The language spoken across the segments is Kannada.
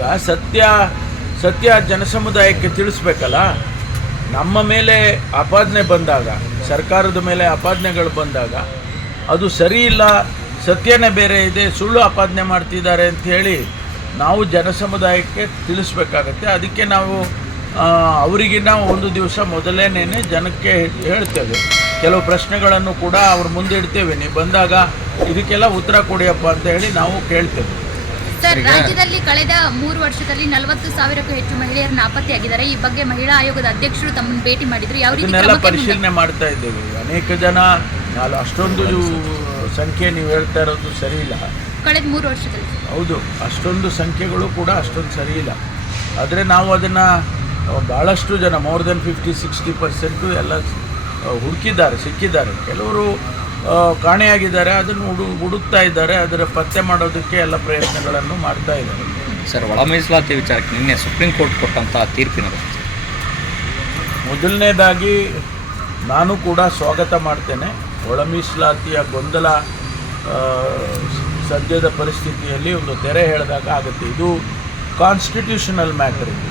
ಈಗ ಸತ್ಯ ಸತ್ಯ ಜನಸಮುದಾಯಕ್ಕೆ ತಿಳಿಸ್ಬೇಕಲ್ಲ? ನಮ್ಮ ಮೇಲೆ ಆಪಾದನೆ ಬಂದಾಗ, ಸರ್ಕಾರದ ಮೇಲೆ ಆಪಾದನೆಗಳು ಬಂದಾಗ, ಅದು ಸರಿ ಇಲ್ಲ, ಸತ್ಯನೇ ಬೇರೆ ಇದೆ, ಸುಳ್ಳು ಆಪಾದನೆ ಮಾಡ್ತಿದ್ದಾರೆ ಹೇಳಿ ನಾವು ಜನಸಮುದಾಯಕ್ಕೆ ತಿಳಿಸ್ಬೇಕಾಗತ್ತೆ. ಅದಕ್ಕೆ ನಾವು ಅವರಿಗಿನ್ನ ಒಂದು ದಿವಸ ಮೊದಲೇನೇ ಜನಕ್ಕೆ ಹೇಳ್ತೇವೆ. ಕೆಲವು ಪ್ರಶ್ನೆಗಳನ್ನು ಕೂಡ ಅವ್ರ ಮುಂದೆ ಇಡ್ತೇವೆ. ನೀವು ಬಂದಾಗ ಇದಕ್ಕೆಲ್ಲ ಉತ್ತರ ಕೊಡಿಯಪ್ಪ ಅಂತ ಹೇಳಿ ನಾವು ಕೇಳ್ತೇವೆ. ಸರ್ ರಾಜ್ಯದಲ್ಲಿ ಕಳೆದ ಮೂರು ವರ್ಷದಲ್ಲಿ ನಲವತ್ತು ಸಾವಿರಕ್ಕೂ ಹೆಚ್ಚು ಮಹಿಳೆಯರು ನಾಪತ್ತೆಯಾಗಿದ್ದಾರೆ. ಈ ಬಗ್ಗೆ ಮಹಿಳಾ ಆಯೋಗದ ಅಧ್ಯಕ್ಷರು ತಮ್ಮನ್ನು ಭೇಟಿ ಮಾಡಿದ್ರು. ಯಾವ ರೀತಿ ಇದನ್ನೆಲ್ಲ ಪರಿಶೀಲನೆ ಮಾಡ್ತಾ ಇದ್ದೇವೆ. ಅನೇಕ ಜನ ಅಷ್ಟೊಂದು ಸಂಖ್ಯೆ ನೀವು ಹೇಳ್ತಾ ಇರೋದು ಸರಿ ಇಲ್ಲ. ಕಳೆದ ಮೂರು ವರ್ಷದಲ್ಲಿ. ಹೌದು ಅಷ್ಟೊಂದು ಸಂಖ್ಯೆಗಳು ಕೂಡ ಅಷ್ಟೊಂದು ಸರಿ ಇಲ್ಲ. ಆದರೆ ನಾವು ಅದನ್ನು ಭಾಳಷ್ಟು ಜನ more than fifty sixty percent ಎಲ್ಲ ಹುಡುಕಿದ್ದಾರೆ ಸಿಕ್ಕಿದ್ದಾರೆ. ಕೆಲವರು ಕಾಣೆಯಾಗಿದ್ದಾರೆ ಅದನ್ನು ಹುಡು ಹುಡುಕ್ತಾ ಇದ್ದಾರೆ ಅದರ ಪತ್ತೆ ಮಾಡೋದಕ್ಕೆ ಎಲ್ಲ ಪ್ರಯತ್ನಗಳನ್ನು ಮಾಡ್ತಾ ಇದ್ದಾರೆ. ಸರ್ ಒಳ ಮೀಸಲಾತಿ ವಿಚಾರಕ್ಕೆ ನಿನ್ನೆ ಸುಪ್ರೀಂ ಕೋರ್ಟ್ ಕೊಟ್ಟಂತಹ ತೀರ್ಪಿನ ಮೊದಲನೇದಾಗಿ ನಾನು ಕೂಡ ಸ್ವಾಗತ ಮಾಡ್ತೇನೆ. ಒಳ ಮೀಸಲಾತಿಯ ಗೊಂದಲ ಸದ್ಯದ ಪರಿಸ್ಥಿತಿಯಲ್ಲಿ ಒಂದು ತೆರೆ ಹೇಳಿದಾಗ ಆಗುತ್ತೆ. ಇದು ಕಾನ್ಸ್ಟಿಟ್ಯೂಷನಲ್ ಮ್ಯಾಟರ್ ಇದು.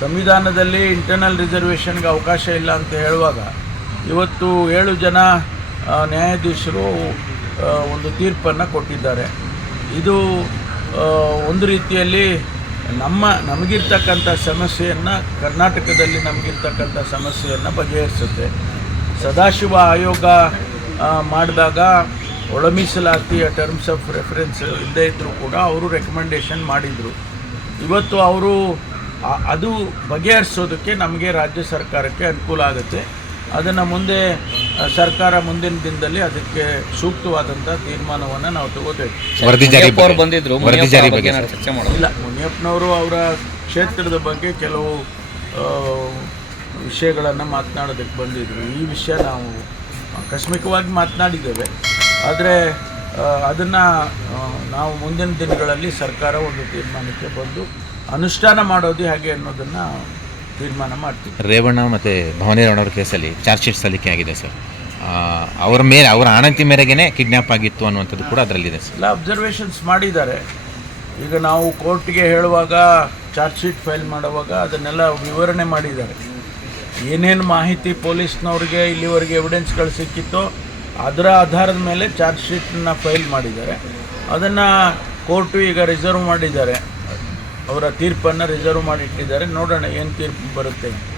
ಸಂವಿಧಾನದಲ್ಲಿ ಇಂಟರ್ನಲ್ ರಿಸರ್ವೇಷನ್ಗೆ ಅವಕಾಶ ಇಲ್ಲ ಅಂತ ಹೇಳುವಾಗ ಇವತ್ತು ಏಳು ಜನ ನ್ಯಾಯಾಧೀಶರು ಒಂದು ತೀರ್ಪನ್ನು ಕೊಟ್ಟಿದ್ದಾರೆ. ಇದು ಒಂದು ರೀತಿಯಲ್ಲಿ ನಮ್ಮ, ನಮಗಿರ್ತಕ್ಕಂಥ ಸಮಸ್ಯೆಯನ್ನು, ಕರ್ನಾಟಕದಲ್ಲಿ ನಮಗಿರ್ತಕ್ಕಂಥ ಸಮಸ್ಯೆಯನ್ನು ಬಗೆಹರಿಸುತ್ತೆ. ಸದಾಶಿವ ಆಯೋಗ ಮಾಡಿದಾಗ ಒಳ ಮೀಸಲಾತಿಯ ಟರ್ಮ್ಸ್ ಆಫ್ ರೆಫರೆನ್ಸ್ ಇಲ್ಲದೇ ಇದ್ದರೂ ಕೂಡ ಅವರು ರೆಕಮೆಂಡೇಷನ್ ಮಾಡಿದರು. ಇವತ್ತು ಅವರು ಅದು ಬಗೆಹರಿಸೋದಕ್ಕೆ ನಮಗೆ ರಾಜ್ಯ ಸರ್ಕಾರಕ್ಕೆ ಅನುಕೂಲ ಆಗುತ್ತೆ. ಅದನ್ನು ಮುಂದೆ ಸರ್ಕಾರ ಮುಂದಿನ ದಿನದಲ್ಲಿ ಅದಕ್ಕೆ ಸೂಕ್ತವಾದಂಥ ತೀರ್ಮಾನವನ್ನು ನಾವು ತಗೋತೇವೆ. ವರದಿ ಜಾರಿ ಬಗ್ಗೆ. ಬಂದಿದ್ರು. ಇಲ್ಲ ಮುನಿಯಪ್ಪನವರು ಅವರ ಕ್ಷೇತ್ರದ ಬಗ್ಗೆ ಕೆಲವು ವಿಷಯಗಳನ್ನು ಮಾತನಾಡೋದಕ್ಕೆ ಬಂದಿದ್ರು. ಈ ವಿಷಯ ನಾವು ಆಕಸ್ಮಿಕವಾಗಿ ಮಾತನಾಡಿದ್ದೇವೆ. ಆದರೆ ಅದನ್ನು ನಾವು ಮುಂದಿನ ದಿನಗಳಲ್ಲಿ ಸರ್ಕಾರ ಒಂದು ತೀರ್ಮಾನಕ್ಕೆ ಬಂದು ಅನುಷ್ಠಾನ ಮಾಡೋದು ಹೇಗೆ ಅನ್ನೋದನ್ನು ತೀರ್ಮಾನ ಮಾಡ್ತೀವಿ. ರೇವಣ್ಣ ಮತ್ತು ಭವಾನಿ ರೇವಣ್ಣವ್ರ ಕೇಸಲ್ಲಿ ಚಾರ್ಜ್ ಶೀಟ್ ಸಲ್ಲಿಕೆ ಆಗಿದೆ ಸರ್. ಅವರ ಮೇಲೆ, ಅವರ ಆಣತಿ ಮೇರೆಗೆ ಕಿಡ್ನ್ಯಾಪ್ ಆಗಿತ್ತು ಅನ್ನುವಂಥದ್ದು ಕೂಡ ಅದರಲ್ಲಿದೆ ಎಲ್ಲ ಅಬ್ಸರ್ವೇಷನ್ಸ್ ಮಾಡಿದ್ದಾರೆ. ಈಗ ನಾವು ಕೋರ್ಟ್ಗೆ ಹೇಳುವಾಗ ಚಾರ್ಜ್ ಶೀಟ್ ಫೈಲ್ ಮಾಡುವಾಗ ಅದನ್ನೆಲ್ಲ ವಿವರಣೆ ಮಾಡಿದ್ದಾರೆ. ಏನೇನು ಮಾಹಿತಿ ಪೊಲೀಸ್ನವ್ರಿಗೆ, ಇಲ್ಲಿವರೆಗೆ ಎವಿಡೆನ್ಸ್ಗಳು ಸಿಕ್ಕಿತ್ತೋ, ಅದರ ಆಧಾರದ ಮೇಲೆ ಚಾರ್ಜ್ ಶೀಟನ್ನು ಫೈಲ್ ಮಾಡಿದ್ದಾರೆ. ಅದನ್ನು ಕೋರ್ಟು ಈಗ ರಿಸರ್ವ್ ಮಾಡಿದ್ದಾರೆ. ಅವರ ತೀರ್ಪನ್ನು ರಿಸರ್ವ್ ಮಾಡಿ ಇಟ್ಟಿದ್ದಾರೆ ನೋಡೋಣ ಏನು ತೀರ್ಪು ಬರುತ್ತೆ